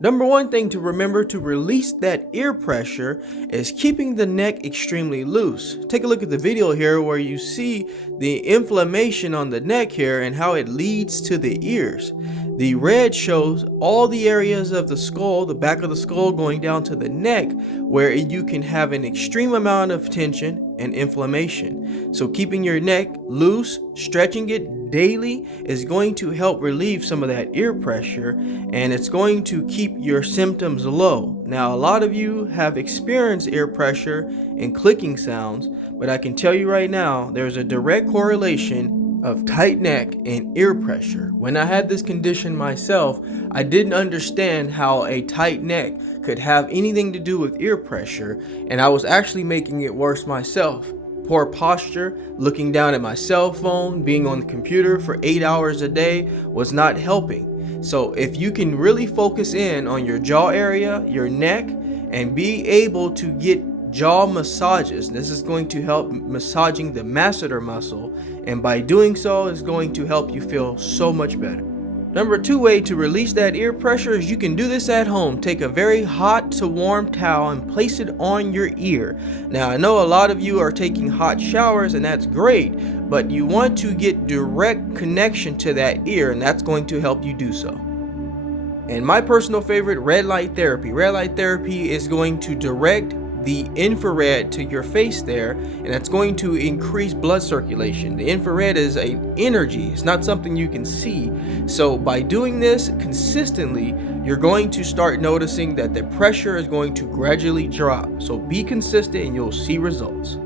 Number one thing to remember to release that ear pressure is keeping the neck extremely loose. Take a look at the video here where you see the inflammation on the neck here and how it leads to the ears. The red shows all the areas of the skull, the back of the skull going down to the neck, where you can have an extreme amount of tension and inflammation. So keeping your neck loose, stretching it daily is going to help relieve some of that ear pressure, and it's going to keep your symptoms low. Now, a lot of you have experienced ear pressure and clicking sounds, but I can tell you right now, there's a direct correlation of tight neck and ear pressure. When I had this condition myself, I didn't understand how a tight neck could have anything to do with ear pressure, and I was actually making it worse myself. Poor posture, looking down at my cell phone, being on the computer for 8 hours a day was not helping. So if you can really focus in on your jaw area, your neck, and be able to get jaw massages, this is going to help massaging the masseter muscle, and by doing so is going to help you feel so much better. Number two way to release that ear pressure is you can do this at home. Take a very hot to warm towel and place it on your ear. Now, I know a lot of you are taking hot showers, and that's great, but you want to get direct connection to that ear, and that's going to help you do so. And my personal favorite, red light therapy. Red light therapy is going to direct the infrared to your face there, and it's going to increase blood circulation. The infrared is an energy, it's not something you can see. So by doing this consistently, you're going to start noticing that the pressure is going to gradually drop. So be consistent and you'll see results.